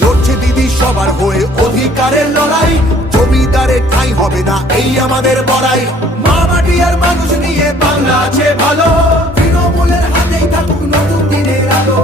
লড়ছে দিদি সবার হয়ে অধিকারের লড়াই, জমিদারের ঠাঁই হবে না এই আমাদের বড়াই। মা মাটি আর মানুষ নিয়ে বাংলা আছে ভালো, তৃণমূলের হাতেই থাকুক নতুন দিনের আলো।